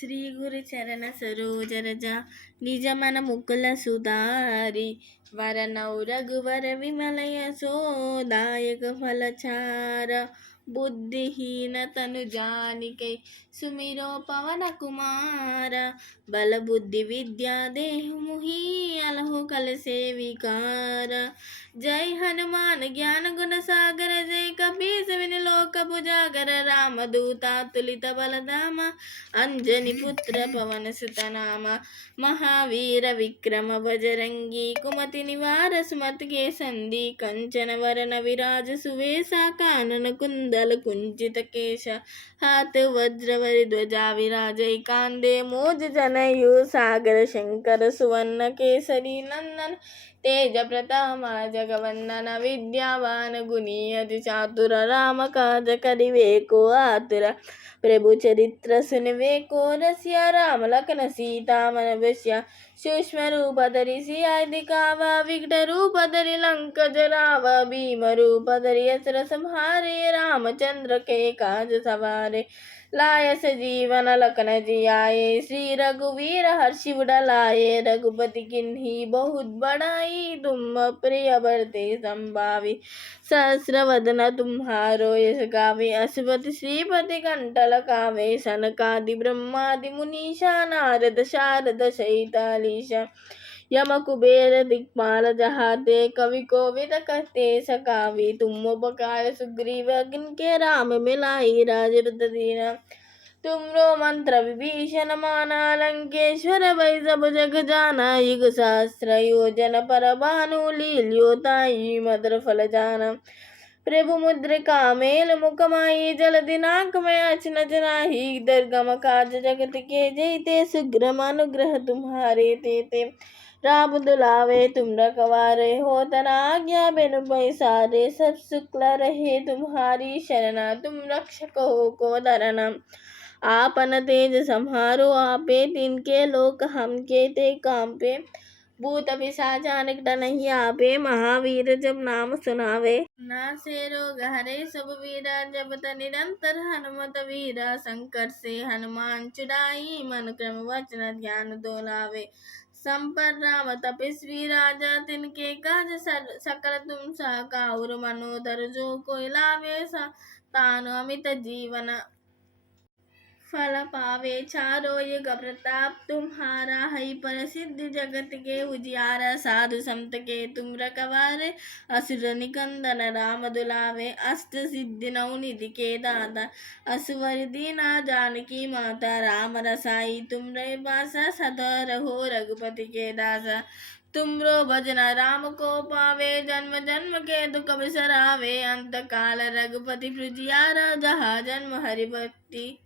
శ్రీ గురు చరణ సరోజరజ నిజమన ముకుల సుధారి వరనౌ రఘువర విమలయ సోదాయక ఫలచార బుద్ధిహీన తను జానికై సుమిరో పవన కుమార బలబుద్ధి విద్యా దేహముహి అలహు కలసే వికార. జై హనుమాన్ జ్ఞాన గుణ సాగర విని లోక రామదూత తులిత బలధామ అంజని పుత్ర పవన సుతనామ మహావీర విక్రమ బజరంగి కుమతి నివార సుమతికే సంధి కంచన వరణ విరాజ సువేశ కానన కుందల కుంచిత కేశ హాత వజ్రవరి ధ్వజా విరాజై కాందే మోజ జనయు సాగర శంకర సువర్ణ కేసరి నందన తేజ ప్రతామ జగవందన విద్యావాన గుణీ అతి చాతుర రామ కాజ కరివేకో ఆతుర ప్రభు చరిత్ర సునివేకో రస్య రామ లఖన సీతామన వశ్య సూక్ష్మ రూప ధరిసి ఆది కావ వికట రూప ధరి లంక జరావ భీమ రూప ధరి అసుర సంహారే రామచంద్ర के काज सवारे लाय सजीवन लखन जियाए श्री रघुवीर हर्षि लाए रघुपति किन्ही बहुत बड़ाई तुम प्रिय बरते संभावी। सहस्र वदन तुम्हारो यश गावे। अश्वति श्रीपति कंठल कावे। सनकादि ब्रह्मादि मुनीषा नारद शारद सहितालीशा यम कुबेर दिक्पाल जहाते, कवि कोविद कहते सकावी तुम उपकार सुग्रीव के राम मिलाई राजरत दीना। तुमरो मंत्र विभीषण माना लंकेश्वर भय सब जग जाना, युग सहस्र योजन पर भानु लील्योताई मदर फल जाना। प्रभु मुद्रिका मेल मुकमाई जल दिनांक में अचन जनाही दर्गम काज जगत के जयते सुग्र अनुग्रह तुम्हारे तेते। राम दुलावे, तुम रखवारे हो तना आज्ञा बिन पैसारे सब शुक्ल रहे तुम्हारी शरणा, तुम रक्षक हो को धरना। आपन तेज संहारो, आपे तिनके लोक हम के ते काम पे भूत पिशाचानिक नहीं आपे, महावीर जब नाम सुनावे। ना से रोग हरे सब वीरा, जब त निरंतर हनुमत वीरा। संकट से हनुमान चुड़ाई, मन क्रम वचन ध्यान दोलावे। संपर राम तपस्वी राजा तिनके काज सकल तुम सहकाउर मनोधर जो कोई लावे तानु अमित जीवन। फल पावे चारो युग प्रताप तुम्हारा है प्रसिद्ध जगत के उजियारा, साधु संत के तुम रखवारे, असुर निकंदन राम दुलावे अष्ट सिद्धि नौ निधि के दाता, असुवर दीना जानकी माता, राम रसाई तुम रे बासा, सदा रहो रघुपति के दासा। तुमरो भजन राम को पावे, जन्म जन्म के दुख बिसरावे अंत काल रघुपति प्रिजियारा, जहा जन्म हरि भक्ति